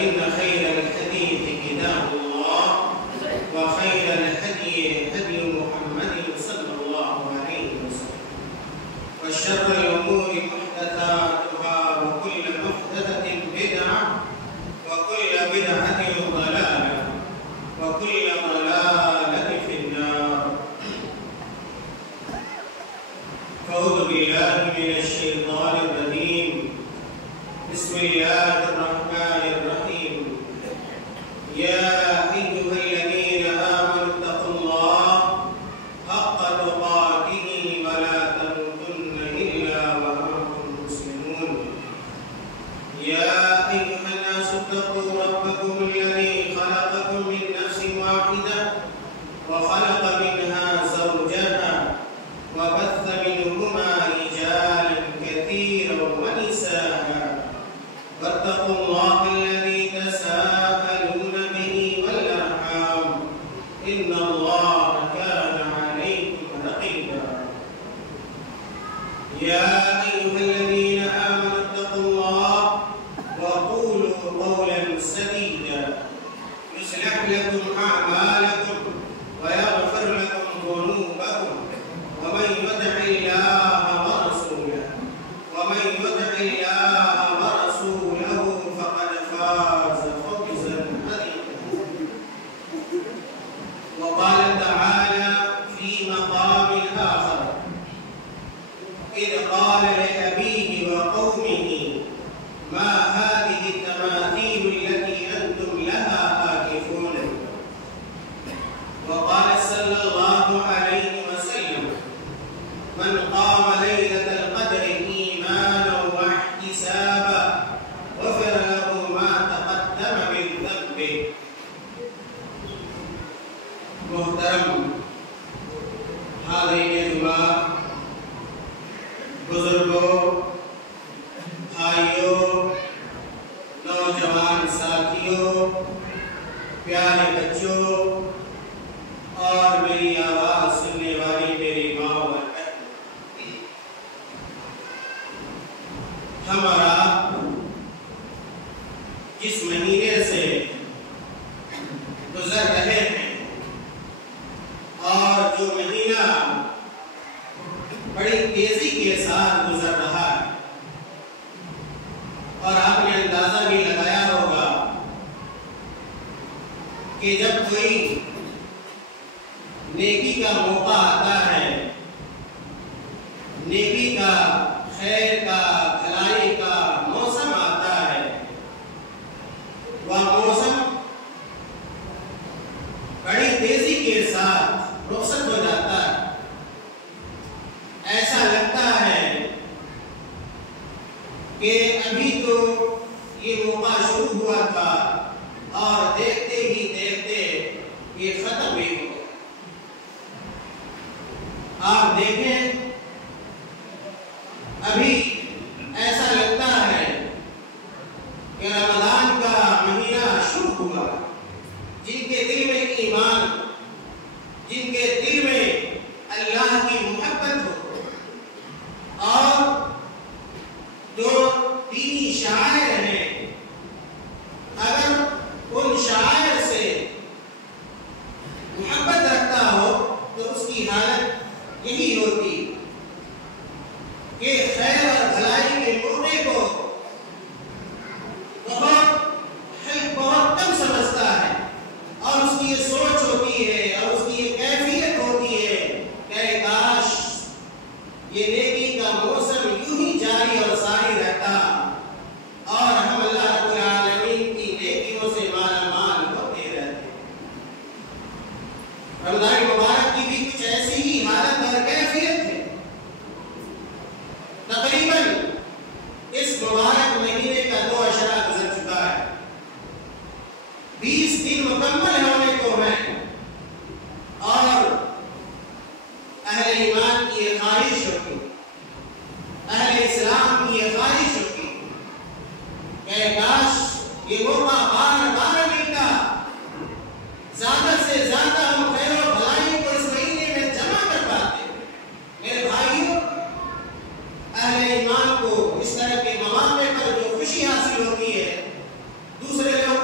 إن خير الحديث كتاب الله وخير الهدي هدي محمد صلى الله عليه وسلم وشر الأمور محدثاتها وكل محدثة بدعة وكل بدعة ضلالة وكل ضلالة في النار. أعوذ بالله من الشيطان الرجيم. بسم الله الرحمن الرحيم. يا أيها الذين آمنوا اتقوا الله حق تقاته ولا تموتن إلا وأنتم مسلمون. يا أيها الناس اتقوا ربكم الذي خلقكم من نفس واحدة وخلق منها زوجها وبث منهما رجالا كثيرا ونساء واتقوا الله الذي تساءلون به والأرحام إن الله كان عليكم رقيبا. يا أيها الذين آمنوا اتقوا الله وقولوا قولا سديدا يصلح لكم أعمالكم ويغفر لكم ذنوبكم ومن يطع الله ورسوله فقد فاز فوزا عظيما. وقال تعالى في مقام آخر إذ قال لأبيه وقومه ما هذه التماثيل التي أنتم لها آكفون. وقال صلى الله عليه وسلم من قام ليلة القدر إيمانا واحتسابا غفر له ما تقدم من ذنبه. محترم حاضرین جمعہ، بزرگوں، بھائیوں، نوجوان ساتھیوں، پیارے بچوں اور میری آواز سننے والی میری ماں اور بہن، ہم اور آپ جس مہینے سے گزر رہے ہیں اور جو مہینہ بڑی تیزی کے ساتھ گزر رہا ہے، اور آپ نے اندازہ بھی لگایا ہوگا کہ جب کوئی نیکی کا موقع آتا ہے، نیکی کا، خیر کا، بھلائی کا موسم آتا ہے، وہ موسم بڑی تیزی کے ساتھ رخصت ہو جاتا ہے۔ ایسا لگتا ہے کہ ابھی تو یہ موقع شروع ہوا تھا اور دیکھتے ہی دیکھتے یہ ختم بھی ہو گیا۔ آپ دیکھیں، ابھی ایسا لگتا ہے کہ رمضان کا مہینہ شروع ہوا۔ جن کے دل میں ایمان، جن کے دل میں اللہ کی محبت ہو، اور جو دینی شاعر ہیں، اگر ان شاعر سے محبت رکھتا ہو تو اس کی حالت یہی ہوتی کہ خیر اور بھلائی کے موقع کو بہت کم سمجھتا ہے، اور اس کی یہ سوچ ہوتی ہے اور اس کی یہ کیفیت ہوتی ہے کہ کاش یہ نیکی کا موسم یوں ہی جاری اور ساری رہتا اور ہم اللہ رب العالمین کی نیکیوں سے مالا مال ہوتے رہتے۔ رمضان مبارک کی بھی کچھ ایسی ہی حالت اور کیفیت ہے۔ تقریباً اس مبارک مہینے کا 2 اشرا گزر چکا ہے، 20 دن مکمل ہونے کو ہیں، اور اہل ایمان کی یہ خواہش ہوتی، اہل اسلام کی یہ خواہش ہوتی کہ کاش یہ موقع بار بار ملتا، زیادہ سے زیادہ ہم خیر و بھلائی کو اس مہینے میں جمع کر پاتے۔ میرے بھائیوں، اہل ایمان کو اس طرح کے مواقع پر جو خوشی حاصل ہوتی ہے، دوسرے لوگ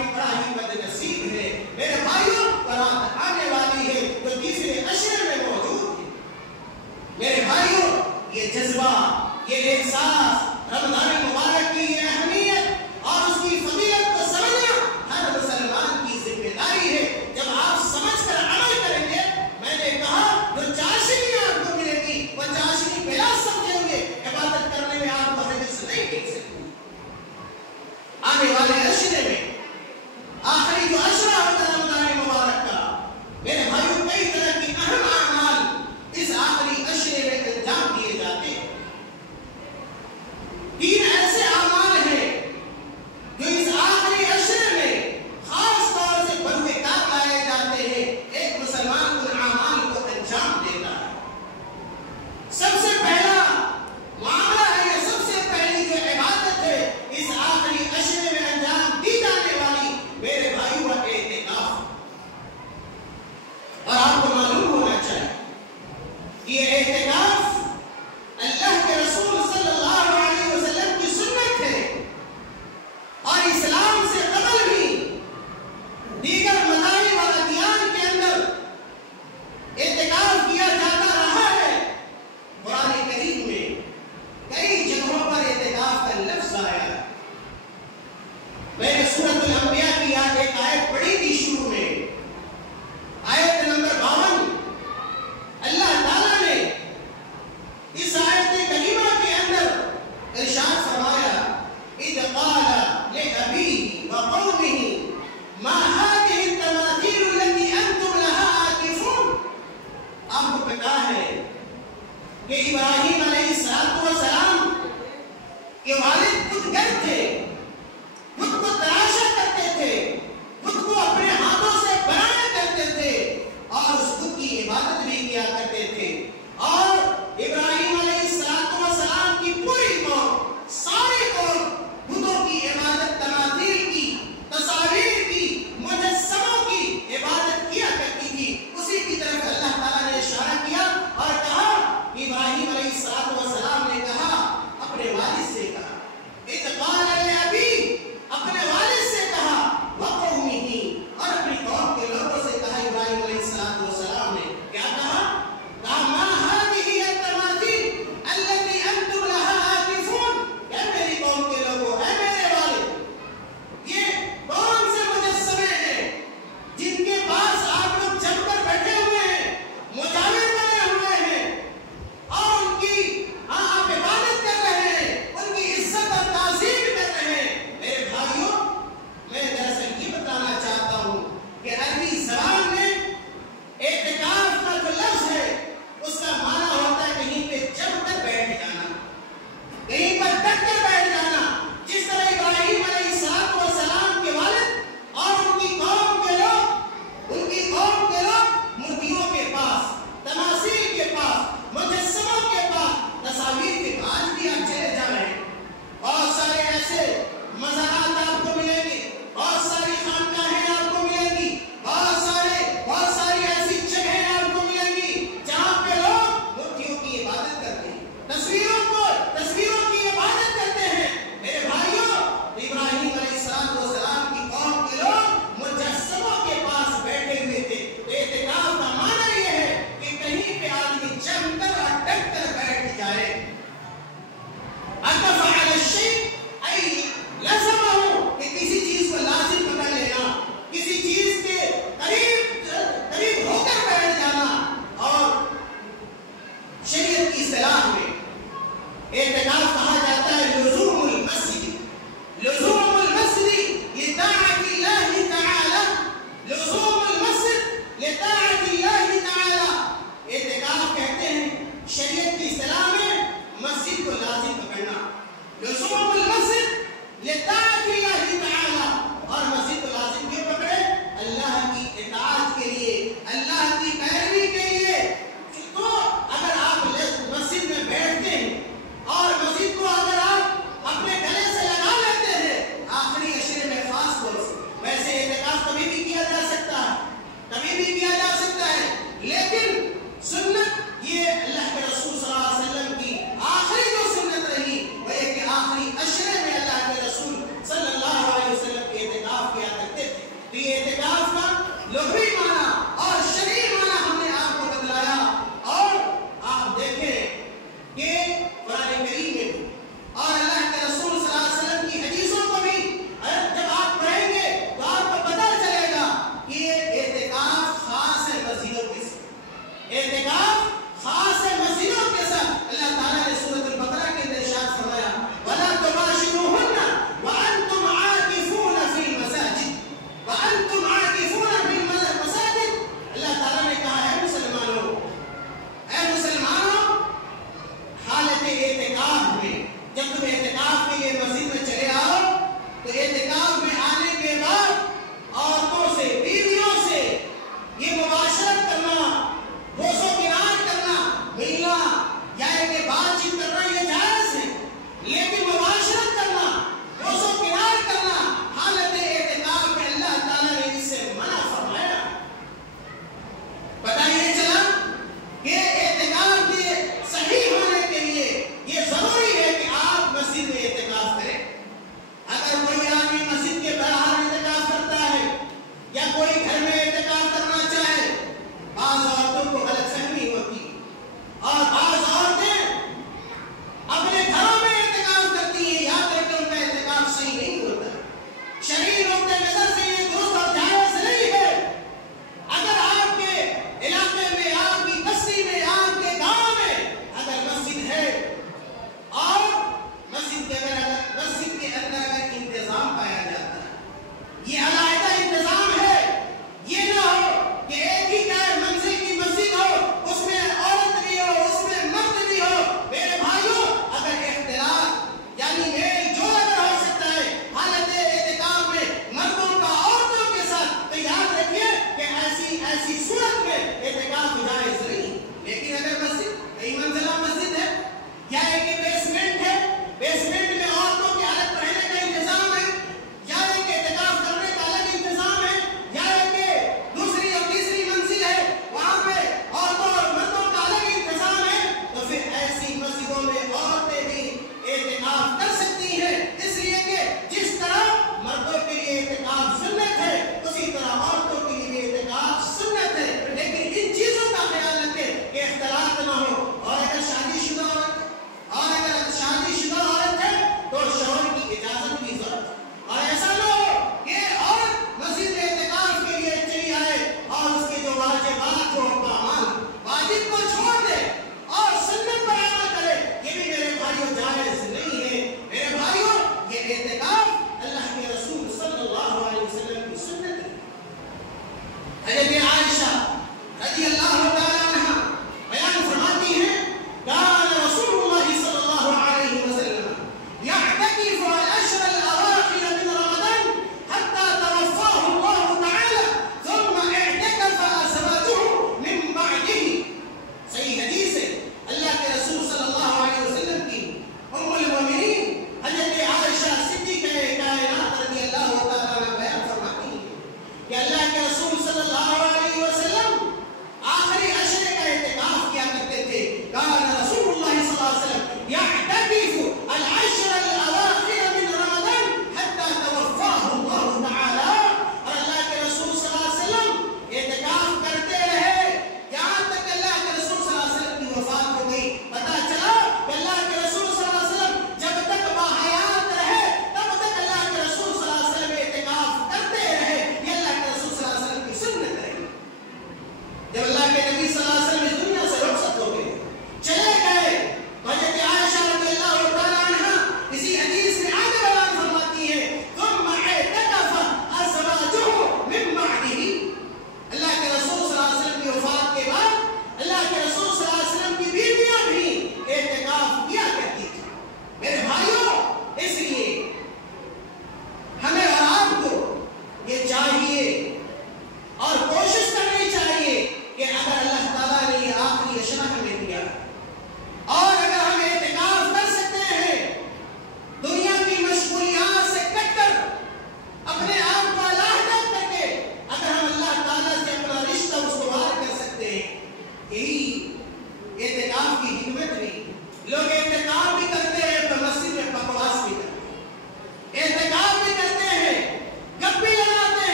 آدمی بڑا ہی بدنصیب ہے میرے بھائیوں، برات آنے والی ہے جو تیسرے عشرے میں موجود ہے۔ میرے بھائیوں، یہ جذبہ، یہ احساس، رمضان مبارک کی یہ اہمیت اور اس کی فضیلت کو سمجھنا ہر مسلمان کی ذمہ داری ہے۔ جب آپ سمجھ کر عمل کریں گے، میں نے کہا جو چاشنی آپ کو ملے گی وہ چاشنی بلا سمجھیں گے، عبادت کرنے میں آپ کو حدث نہیں مل سکتی۔ آنے والے عشرے میں آخری جو عشرہ ہوتا ہے رمضان مبارک کا، میرے بھائیوں کئی طرح کی اہم اعمال اس آخری عشرے میں انجام دیے جاتے ہیں۔ 3 ایسے اعمال ہیں جو اس آخری عشرے میں خاص طور سے بروئے کار لائے جاتے ہیں، ایک مسلمان ان اعمال کو انجام دیتا ہے۔ سب سے پہلا معاملہ ہے، یہ سب سے پہلی جو عبادت ہے اس آخری عشرے میں انجام دی جانے والی، میرے بھائی وہ اعتکاف۔ اور آپ کو معلوم ہونا چاہیے کہ یہ اعتکاف اللہ کے رسول صلی اللہ علیہ وسلم کی سنت ہے، اور اسلام سے قبل بھی دیگر مذاہب اور ادیان کے اندر اعتکاف کیا جاتا رہا ہے۔ قرآن کریم میں کئی جگہوں پر اعتکاف کا لفظ آیا ہے۔ میں نے سورۃ الانبیاء کی ایک آیت پڑھی تھی شروع میں، آیت نمبر 52۔ اللہ تعالیٰ نے اس آیت کریمہ کے اندر ارشاد فرمایا، اِذْ قَالَ لِأَبِيهِ وَقَوْمِهِ مَا هَٰذِهِ التَّمَاثِيلُ الَّتِي أَنتُمْ لَهَا عَاكِفُونَ۔ آپ کو پتا ہے کہ ابراہیم علیہ السلام کے والد بتگر تھے، بت کو تراشا کرتے تھے، بت کو اپنے ہاتھوں سے بنایا کرتے تھے اور اس بت کی عبادت بھی کیا کرتے تھے۔ اور ابراہیم علیہ السلام کی پوری قوم، ساری قوم بتوں کی عبادت، تماثیل کی، تصاویر کی، مجسموں کی عبادت کیا کرتی تھی۔ اسی کی طرف اللہ تعالیٰ نے اشارہ کیا اور کہا، ابراہیم علیہ السلام نے کہا، اپنے والد سے کہا، اِذْ قَالَ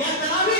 یا تراویح